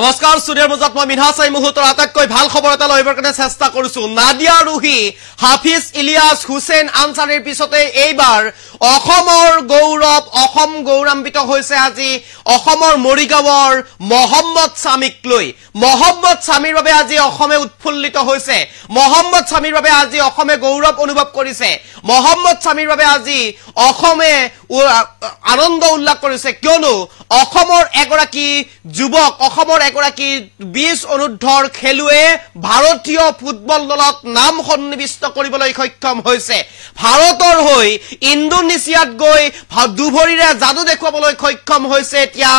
নমস্কাৰ সুধীৰ মজাত মই মিনহাছ এই মুহূৰ্তৰ আটাইতকৈ ভাল খবৰ এটা লইবৰ কাৰণে চেষ্টা কৰিছো নাদিয়া ৰুহি হাফিজ ইলিয়াছ হুছেইন আনসাৰীৰ পিছতে এইবাৰ অসমৰ গৌৰৱ অসম গৌৰৱান্বিত হৈছে আজি অসমৰ মৰিগাঁৱৰ মোহাম্মদ সামিক লৈ মোহাম্মদ সামিৰ বাবে আজি অসমে উৎফুল্লিত হৈছে মোহাম্মদ সামিৰ বাবে আজি অসমে গৌৰৱ অনুভৱ কৰিছে মোহাম্মদ সামিৰ বাবে আজি অসমে আনন্দ উল্লাস কৰিছে কিয়নো অসমৰ এগৰাকী যুৱক অসমৰ এগৰাকী 20 অনুৰ্ধৰ খেলুৱে ভাৰতীয় ফুটবল দলত নাম সন্নিবিষ্ট কৰিবলৈ সক্ষম হৈছে ভাৰতৰ হৈ ইণ্ডোনেছিয়াত গৈ দুভৰিৰে যাদু দেখুৱাবলৈ সক্ষম হৈছে এতিয়া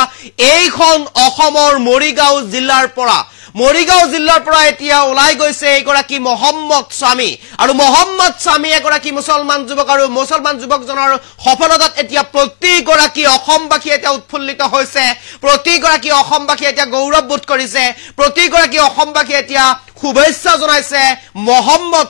এইখন অসমৰ মৰিগাঁও জিলাৰ পৰা এতিয়া ওলাই গৈছে এগৰাকী মোহাম্মদ সামি আৰু মোহাম্মদ সামি এগৰাকী মুছলমান যুৱক আৰু মুছলমান যুৱকজনৰ সফলতাত এতিয়া প্ৰতিগৰাকী অসমবাসী এতিয়া উৎফুল্লিত হৈছে প্ৰতিগৰাকী অসমবাসী এতিয়া গৌৰৱ বোধ কৰিছে প্ৰতিগৰাকী অসমবাসী এতিয়া শুভেচ্ছা জনাইছে মোহাম্মদ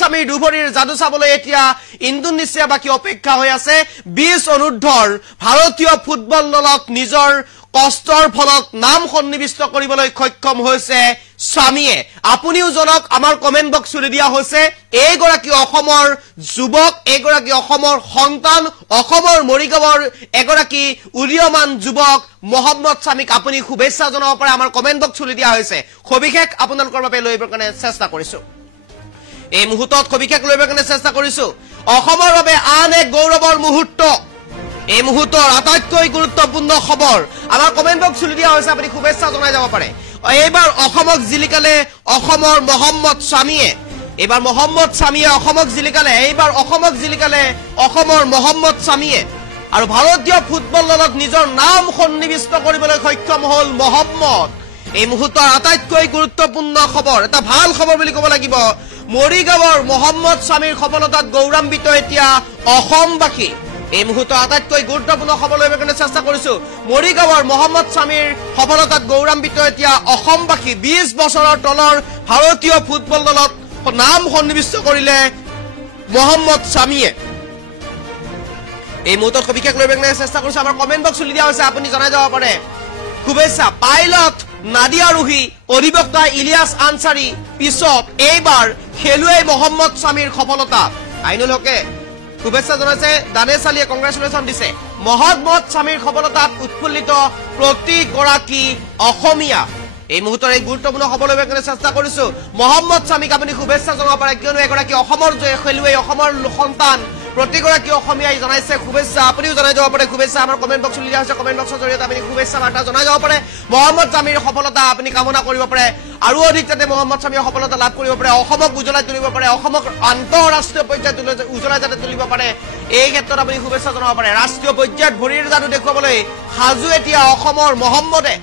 সামিৰ দুভৰিৰ যাদু চাবলৈ এতিয়া ইণ্ডোনেছিয়াবাসী অপেক্ষা হৈ আছে 20 অনুৰ্ধৰ ভাৰতীয় ফুটবল দলত নিজৰ কষ্টৰ ফলত নাম সন্নিবিষ্ট কৰিবলৈ সক্ষম হৈছে সামিয়ে আপুনিও জনক আমাৰ কমেন্ট বক্স খুলি দিয়া হৈছে এইগৰাকী অসমৰ যুৱক এইগৰাকী অসমৰ সন্তান অসমৰ মৰিগাঁৱৰ এগৰাকী উদীয়মান যুৱক মোহাম্মদ সামিক আপুনি শুভেচ্ছা জনাব পাৰে আমাৰ কমেন্ট বক্স খুলি দিয়া হৈছে সবিশেষ আপোনালোকৰ বাবে লৈবৰ কাৰণে চেষ্টা কৰিছো এই মুহূৰ্তত সবিশেষ লৈবৰ কাৰণে চেষ্টা কৰিছো অসমৰ বাবে আন এক গৌৰৱৰ মুহূৰ্ত এই মুহূৰ্তৰ আটাইতকৈ গুৰুত্বপূৰ্ণ খবৰ আমাৰ কমেন্ট বক্স খুলি দিয়া হৈছে আপুনি শুভেচ্ছা জনাই যাব পাৰে এইবাৰ অসমক জিলিকালে অসমৰ মোহাম্মদ সামিয়ে এইবাৰ মোহাম্মদ সামিয়ে অসমক জিলিকালে এইবাৰ অসমক জিলিকালে অসমৰ মোহাম্মদ সামিয়ে আৰু ভাৰতীয় ফুটবল দলত নিজৰ নাম সন্নিবিষ্ট কৰিবলৈ সক্ষম হ'ল মোহাম্মদ এই মুহূৰ্তৰ আটাইতকৈ গুৰুত্বপূৰ্ণ খবৰ এটা ভাল খবৰ বুলি ক'ব লাগিব মৰিগাঁৱৰ মোহাম্মদ সামিৰ সফলতাত গৌৰৱান্বিত এতিয়া অসমবাসী এই মুহূৰ্তৰ আটাইতকৈ গুৰুত্বপূৰ্ণ খবৰ লইবৰ কাৰণে চেষ্টা কৰিছো মৰিগাঁৱৰ মোহাম্মদ সামিৰ সফলতাত গৌৰৱান্বিত এতিয়া অসমবাসী 20 বছৰৰ তলৰ ভাৰতীয় ফুটবল দলত নাম সন্নিবিষ্ট কৰিলে মোহাম্মদ সামিয়ে এই মুহূৰ্তত সবিশেষ লইবৰ কাৰণে চেষ্টা কৰিছো আমাৰ কমেন্ট বক্স খুলি দিয়া হৈছে আপুনি জনাই যাব পাৰে শুভেচ্ছা পাইলট নাদিয়া ৰুহি অধিবক্তা ইলিয়াছ আনসাৰী পিছত এইবাৰ খেলুৱৈ মোহাম্মদ সামিৰ সফলতা আইনুল হকে শুভেচ্ছা জনাইছে দানেশ আলীয়ে কংগ্ৰেচুলেশ্যন দিছে মোহাম্মদ সামিৰ সফলতাত উৎফুল্লিত প্ৰতিগৰাকী অসমীয়া এই মুহূৰ্তৰ এই গুৰুত্বপূৰ্ণ খবৰ লইবৰ কাৰণে চেষ্টা কৰিছো মোহাম্মদ সামিক আপুনি শুভেচ্ছা জনাব পাৰে কিয়নো এগৰাকী অসমৰ খেলুৱৈ অসমৰ সন্তান প্ৰতিগৰাকী অসমীয়াই জনাইছে শুভেচ্ছা আপুনিও জনাই যাব পাৰে শুভেচ্ছা আমাৰ কমেন্ট বক্স খুলি দিয়া হৈছে কমেন্ট বক্সৰ জৰিয়তে আপুনি শুভেচ্ছা বাৰ্তা জনাই যাব পাৰে মোহাম্মদ সামিৰ সফলতা আপুনি কামনা কৰিব পাৰে আৰু অধিক যাতে মোহাম্মদ সামিৰ সফলতা লাভ কৰিব পাৰে অসমক উজ্বলাই তুলিব পাৰে অসমক আন্তঃৰাষ্ট্ৰীয় পৰ্যায়ত উজ্বলাই যাতে তুলিব পাৰে এই ক্ষেত্ৰত আপুনি শুভেচ্ছা জনাব পাৰে ৰাষ্ট্ৰীয় পৰ্যায়ত ভৰিৰ যাদু দেখুৱাবলৈ সাজু এতিয়া অসমৰ মোহাম্মদে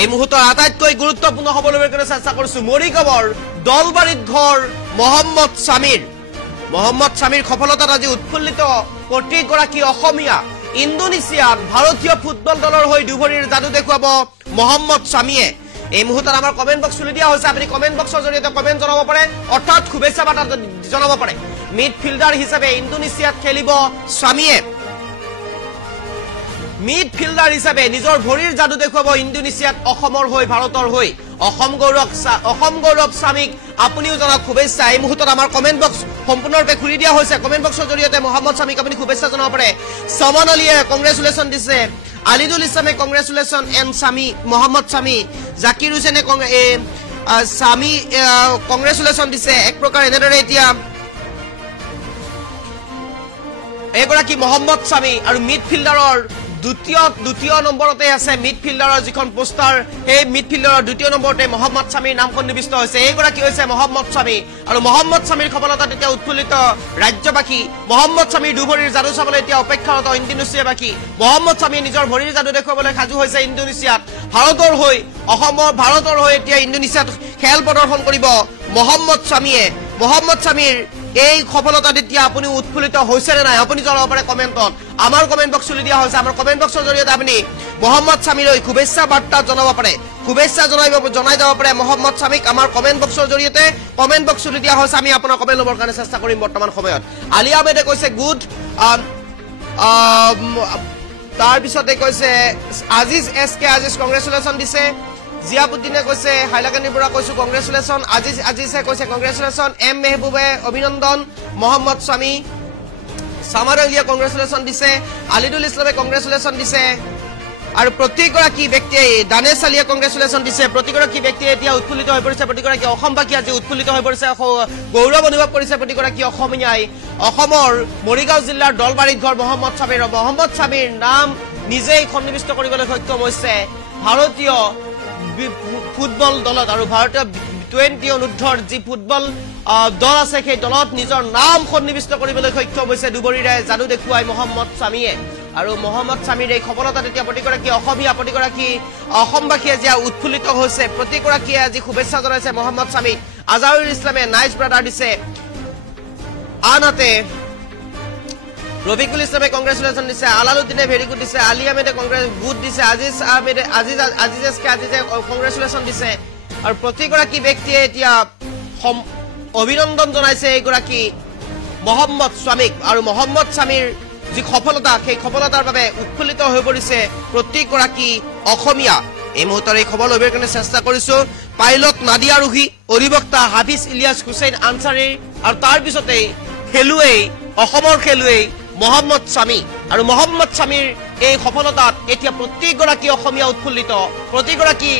এই মুহূৰ্তৰ আটাইতকৈ গুৰুত্বপূৰ্ণ খবৰ লইবৰ কাৰণে চেষ্টা কৰিছো মৰিগাঁৱৰ দলবাৰীত ঘৰ মোহাম্মদ সামিৰ সফলতাত আজি উৎফুল্লিত প্ৰতিগৰাকী অসমীয়া ইণ্ডোনেছিয়াত ভাৰতীয় ফুটবল দলৰ হৈ দুভৰিৰ যাদু দেখুৱাব মোহাম্মদ সামিয়ে এই মুহূৰ্তত আমাৰ কমেন্ট বক্স খুলি দিয়া হৈছে আপুনি কমেন্ট বক্সৰ জৰিয়তে কমেন্ট জনাব পাৰে অৰ্থাৎ শুভেচ্ছা বাৰ্তা জনাব পাৰে মিডফিল্ডাৰ হিচাপে ইণ্ডোনেছিয়াত খেলিব সামিয়ে মিডফিল্ডাৰ হিচাপে নিজৰ ভৰিৰ যাদু দেখুৱাব ইণ্ডোনেছিয়াত অসমৰ হৈ ভাৰতৰ হৈ অসম গৌৰৱ সামিক আপুনিও জনাওক শুভেচ্ছা এই মুহূৰ্তত আমাৰ কমেন্ট বক্স সম্পূৰ্ণৰূপে খুলি দিয়া হৈছে কমেন্ট বক্সৰ জৰিয়তে মোহাম্মদ সামিক আপুনি শুভেচ্ছা জনাব পাৰে সমন আলীয়ে কংগ্ৰেচুলেশ্যন দিছে আলিদুল ইছলামে কংগ্ৰেচুলেশ্যন এণ্ড সামি মোহাম্মদ সামি জাকিৰ হুছেইনে সামি কংগ্ৰেচুলেশ্যন দিছে এক প্ৰকাৰ এনেদৰে এতিয়া এগৰাকী মোহাম্মদ সামি আৰু মিডফিল্ডাৰৰ দ্বিতীয় নম্বৰতে আছে মিডফিল্ডাৰৰ যিখন পোষ্টাৰ এই মিডফিল্ডাৰৰ দ্বিতীয় নম্বৰতে মোহাম্মদ সামিৰ নাম সন্নিবিষ্ট হৈছে এইগৰাকী হৈছে মোহাম্মদ সামি আৰু মোহাম্মদ সামিৰ সফলতাত এতিয়া উৎফুল্লিত ৰাজ্যবাসী মোহাম্মদ সামিৰ দুভৰিৰ যাদু চাবলৈ এতিয়া অপেক্ষাৰত ইণ্ডোনেছিয়াবাসী মোহাম্মদ সামিয়ে নিজৰ ভৰিৰ যাদু দেখুৱাবলৈ সাজু হৈছে ইণ্ডোনেছিয়াত ভাৰতৰ হৈ এতিয়া ইণ্ডোনেছিয়াত খেল প্ৰদৰ্শন কৰিব মোহাম্মদ সামিৰ এই সফলতাত এতিয়া আপুনি উৎফুল্লিত হৈছে নে নাই আপুনি জনাব পাৰে কমেন্টত আমাৰ কমেন্ট বক্স খুলি দিয়া হৈছে আমাৰ কমেন্ট বক্সৰ জৰিয়তে আপুনি মোহাম্মদ সামিলৈ শুভেচ্ছা বাৰ্তা জনাব পাৰে শুভেচ্ছা জনাই যাব পাৰে মোহাম্মদ সামিক আমাৰ কমেন্ট বক্সৰ জৰিয়তে কমেন্ট বক্স খুলি দিয়া হৈছে আমি আপোনাৰ কমেন্ট ল'বৰ কাৰণে চেষ্টা কৰিম বৰ্তমান সময়ত আলী আহমেদে কৈছে গুড তাৰ পিছতে কৈছে আজিজ এছকে আজিজ কংগ্ৰেচুলেশ্যন দিছে জিয়াবুদ্দিনে কৈছে হাইলাকান্দিৰ পৰা কৈছো কংগ্ৰেচুলেশ্যন আজিজে কৈছে কংগ্ৰেচুলেশ্যন এম মেহবুবে অভিনন্দন মোহাম্মদ স্বামী সামাৰলিয়া কংগ্ৰেচুলেশ্যন দিছে আলিদুল ইছলামে কংগ্ৰেচুলেশ্যন দিছে আৰু প্ৰতিগৰাকী ব্যক্তিয়ে দানেশ আলিয়ে কংগ্ৰেচুলেশ্যন দিছে প্ৰতিগৰাকী ব্যক্তিয়ে এতিয়া উৎফুল্লিত হৈ পৰিছে প্ৰতিগৰাকী অসমবাসী আজি উৎফুল্লিত হৈ পৰিছে গৌৰৱ অনুভৱ কৰিছে প্ৰতিগৰাকী অসমীয়াই অসমৰ মৰিগাঁও জিলাৰ দলবাৰীত ঘৰ মোহাম্মদ স্বামীৰ নাম নিজেই সন্নিৱিষ্ট কৰিবলৈ সক্ষম হৈছে ভাৰতীয় ফুটবল দলত আৰু ভাৰতীয় 20 অনুৰ্ধৰ যি ফুটবল দল আছে সেই দলত নিজৰ নাম সন্নিৱিষ্ট কৰিবলৈ সক্ষম হৈছে দুবৰীৰে জাদু দেখুৱাই মোহাম্মদ স্বামীয়ে আৰু মোহাম্মদ স্বামীৰ এই সফলতাত এতিয়া প্ৰতিগৰাকী অসমীয়া প্ৰতিগৰাকী অসমবাসীয়ে যে উৎফুল্লিত হৈছে প্ৰতিগৰাকীয়ে আজি শুভেচ্ছা জনাইছে মোহাম্মদ স্বামী আজাৰুল ইছলামে নাইচ ব্ৰাদাৰ দিছে আনহাতে ৰফিকুল ইছলামে কংগ্ৰেচুলেশ্যন দিছে আলালুদ্দিনে ভেৰি গুড দিছে আলী আহমেদে কংগ্ৰেছ গুড দিছে আজিজে কংগ্ৰেচুলেশ্যন দিছে আৰু প্ৰতিগৰাকী ব্যক্তিয়ে এতিয়া অভিনন্দন জনাইছে এইগৰাকী মোহাম্মদ স্বামীক আৰু মোহাম্মদ স্বামীৰ যি সফলতা সেই সফলতাৰ বাবে উৎফুল্লিত হৈ পৰিছে প্ৰতিগৰাকী অসমীয়া এই মুহূৰ্তৰ এই খবৰ ল'বৰ কাৰণে চেষ্টা কৰিছো পাইলট নাদিয়া ৰুহি অধিবক্তা হাফিজ ইলিয়াছ হুছেইন আনচাৰী আৰু তাৰ পিছতে খেলুৱৈ অসমৰ খেলুৱৈ মোহাম্মদ স্বামী আৰু মোহাম্মদ স্বামীৰ এই সফলতাত এতিয়া প্ৰতিগৰাকী অসমীয়া উৎফুল্লিত প্ৰতিগৰাকী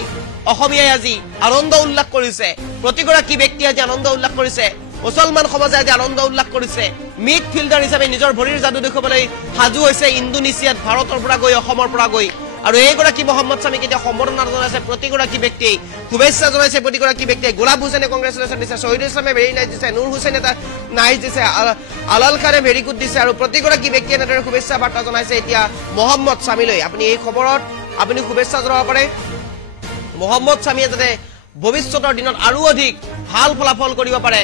অসমীয়াই আজি আনন্দ উল্লাস কৰিছে প্ৰতিগৰাকী ব্যক্তি আজি আনন্দ উল্লাস কৰিছে মুছলমান সমাজে আজি আনন্দ উল্লাস কৰিছে মিড ফিল্ডাৰ হিচাপে নিজৰ ভৰিৰ যাদু দেখুৱাবলৈ সাজু হৈছে ইণ্ডোনেছিয়াত ভাৰতৰ পৰা গৈ অসমৰ পৰা গৈ আৰু এইগৰাকী মোহাম্মদ স্বামীক এতিয়া সম্বৰ্ধনা জনাইছে প্ৰতিগৰাকী ব্যক্তিয়ে শুভেচ্ছা জনাইছে প্ৰতিগৰাকী ব্যক্তিয়ে গোলাপ হুছেইনে কংগ্ৰেচুলেশ্যন দিছে শহীদ ইছলামে ভেৰি নাইচ দিছে নুৰ হুছেইনে এটা নাইচ দিছে আলাল খানে ভেৰি গুড দিছে আৰু প্ৰতিগৰাকী ব্যক্তিয়ে এনেদৰে শুভেচ্ছা বাৰ্তা জনাইছে এতিয়া মোহাম্মদ স্বামীলৈ আপুনি এই খবৰত আপুনি শুভেচ্ছা জনাব পাৰে মোহাম্মদ স্বামীয়ে যাতে ভৱিষ্যতৰ দিনত আৰু অধিক ভাল ফলাফল কৰিব পাৰে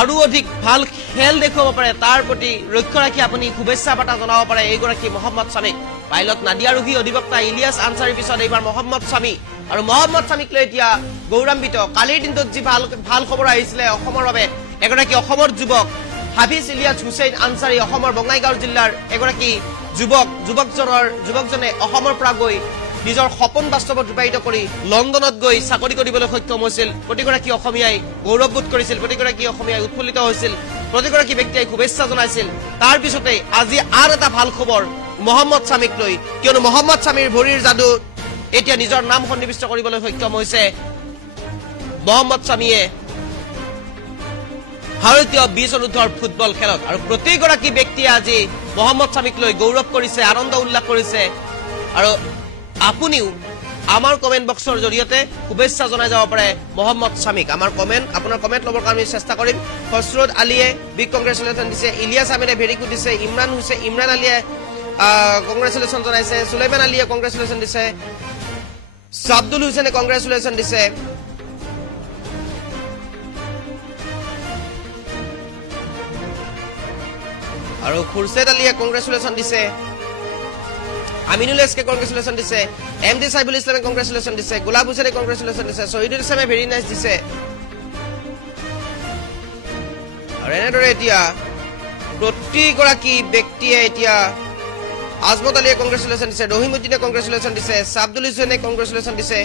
আৰু অধিক ভাল খেল দেখুৱাব পাৰে তাৰ প্ৰতি লক্ষ্য ৰাখি আপুনি শুভেচ্ছা বাৰ্তা জনাব পাৰে এইগৰাকী মোহাম্মদ স্বামীক পাইলট নাদিয়া ৰুহি অধিবক্তা ইলিয়াছ আনচাৰীৰ পিছত এইবাৰ মোহাম্মদ স্বামী আৰু মোহাম্মদ স্বামীক লৈ এতিয়া গৌৰৱান্বিত কালিৰ দিনটোত যি ভাল খবৰ আহিছিলে অসমৰ বাবে এগৰাকী অসমৰ যুৱক হাফিজ ইলিয়াছ হুছেইন আনচাৰী অসমৰ বঙাইগাঁও জিলাৰ এগৰাকী যুৱকজনে অসমৰ পৰা গৈ নিজৰ সপোন বাস্তৱত ৰূপায়িত কৰি লণ্ডনত গৈ চাকৰি কৰিবলৈ সক্ষম হৈছিল প্ৰতিগৰাকী অসমীয়াই গৌৰৱবোধ কৰিছিল প্ৰতিগৰাকী অসমীয়াই উৎফুল্লিত হৈছিল প্ৰতিগৰাকী ব্যক্তিয়ে শুভেচ্ছা জনাইছিল তাৰ পিছতে আজি আন এটা ভাল খবৰ মোহাম্মদ স্বামীক লৈ কিয়নো মোহাম্মদ স্বামীৰ ভৰিৰ যাদু এতিয়া নিজৰ নাম সন্নিৱিষ্ট কৰিবলৈ সক্ষম হৈছে মোহাম্মদ স্বামীয়ে ভাৰতীয় 20 অনুৰ্ধৰ ফুটবল খেলত আৰু প্ৰতিগৰাকী ব্যক্তিয়ে আজি মোহাম্মদ স্বামীক লৈ গৌৰৱ কৰিছে আনন্দ উল্লাস কৰিছে আৰু আপুনিও আমাৰ কমেন্ট বক্সৰ জৰিয়তে শুভেচ্ছা জনাই যাব পাৰে মোহাম্মদ স্বামীক আপোনাৰ কমেন্ট ল'বৰ কাৰণে চেষ্টা কৰিম ফসৰুদ আলীয়ে বিগ কংগ্ৰেচুলেশ্যন দিছে ইলিয়াছ আহমেদে ভেৰি গুড দিছে ইমৰান আলীয়ে কংগ্ৰেচুলেশ্যন জনাইছে সুলাইমান আলীয়ে কংগ্ৰেচুলেশ্যন দিছে আব্দুল হুছেইনে কংগ্ৰেচুলেশ্যন দিছে আৰু খুৰছেদ আলীয়ে কংগ্ৰেচুলেশ্যন দিছে আমিনুল এছকে কংগ্ৰেচুলেশ্যন দিছে এমডি সাইবুল ইছলামে কংগ্ৰেচুলেশ্যন দিছে গোলাপ হুছেইনে কংগ্ৰেচুলেশ্যন দিছে শহীদুল ইছলামে ভেৰি নাইচ দিছে আৰু এনেদৰে এতিয়া প্ৰতিগৰাকী ব্যক্তিয়ে এতিয়া আজমত আলীয়ে কংগ্ৰেচুলেশ্যন দিছে ৰহিমউদ্দিনে কংগ্ৰেচুলেশ্যন দিছে আব্দুল হুছেইনে কংগ্ৰেচুলেশ্যন দিছে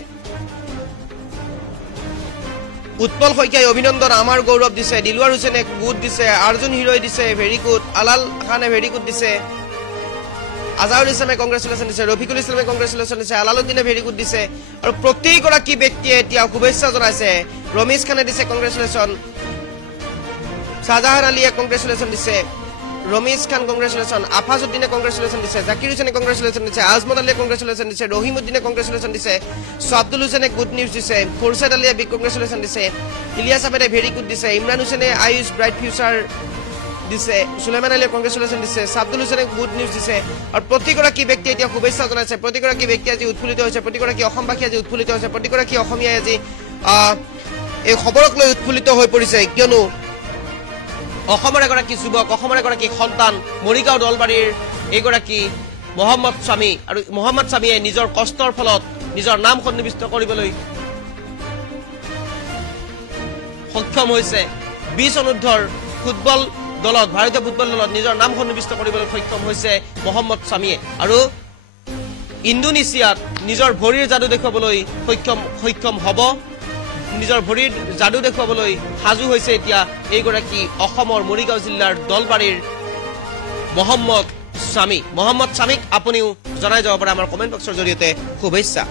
উৎপল শইকীয়াই অভিনন্দন আমাৰ গৌৰৱ দিছে দিলৱাৰ হুছেইনে গুড দিছে আৰ্জুন হিৰই দিছে ভেৰি গুড আলাল খানে ভেৰি গুড দিছে আজাৰুল ইছলামে কংগ্ৰেচুলেশ্যন দিছে ৰফিকুল ইছলামে কংগ্ৰেচুলেশ্যন দিছে আলালুদ্দিনে ভেৰি গুড দিছে আৰু প্ৰতিগৰাকী ব্যক্তিয়ে এতিয়া শুভেচ্ছা জনাইছে ৰমেশ খানে দিছে কংগ্ৰেচুলেশ্যন শাহজাহান আলীয়ে কংগ্ৰেচুলেশ্যন দিছে ৰমেশ খান কংগ্ৰেচুলেশ্যন আফাজউদ্দিনে কংগ্ৰেচুলেশ্যন দিছে জাকিৰ হুছেইনে কংগ্ৰেচুলেশ্যন দিছে আজমত আলীয়ে কংগ্ৰেচুলেশ্যন দিছে ৰহিমউদ্দিনে কংগ্ৰেচুলেশ্যন দিছে আব্দুল হুছেইনে গুড নিউজ দিছে খুৰছেদ আলীয়ে বিগ কংগ্ৰেচুলেশ্যন দিছে ইলিয়াছ আহমেদে ভেৰি গুড দিছে ইমৰান হুছেইনে আয়ুষ ব্ৰাইট ফিউচাৰ দিছে সুলাইমান আলীয়ে কংগ্ৰেচুলেশ্যন দিছে আব্দুল হুছেইনে গুড নিউজ দিছে আৰু প্ৰতিগৰাকী ব্যক্তিয়ে এতিয়া শুভেচ্ছা জনাইছে প্ৰতিগৰাকী ব্যক্তি আজি উৎফুল্লিত হৈছে প্ৰতিগৰাকী অসমবাসী আজি উৎফুল্লিত হৈছে প্ৰতিগৰাকী অসমীয়াই আজি এই খবৰক লৈ উৎফুল্লিত হৈ পৰিছে কিয়নো অসমৰ এগৰাকী যুৱক অসমৰ এগৰাকী সন্তান মৰিগাঁও দলবাৰীৰ এইগৰাকী মোহাম্মদ স্বামী আৰু মোহাম্মদ স্বামীয়ে নিজৰ কষ্টৰ ফলত নিজৰ নাম সন্নিৱিষ্ট কৰিবলৈ সক্ষম হৈছে 20 অনুৰ্ধৰ ফুটবল দলত ভাৰতীয় ফুটবল দলত নিজৰ নাম সন্নিৱিষ্ট কৰিবলৈ সক্ষম হৈছে মহম্মদ শামীয়ে আৰু ইণ্ডোনেছিয়াত নিজৰ ভৰিৰ যাদু দেখুৱাবলৈ সক্ষম হ'ব নিজৰ ভৰিৰ যাদু দেখুৱাবলৈ সাজু হৈছে এতিয়া এইগৰাকী অসমৰ মৰিগাঁও জিলাৰ দলবাৰীৰ মহম্মদ শামীক আপুনিও জনাই যাব পাৰে আমাৰ কমেণ্ট বক্সৰ জৰিয়তে শুভেচ্ছা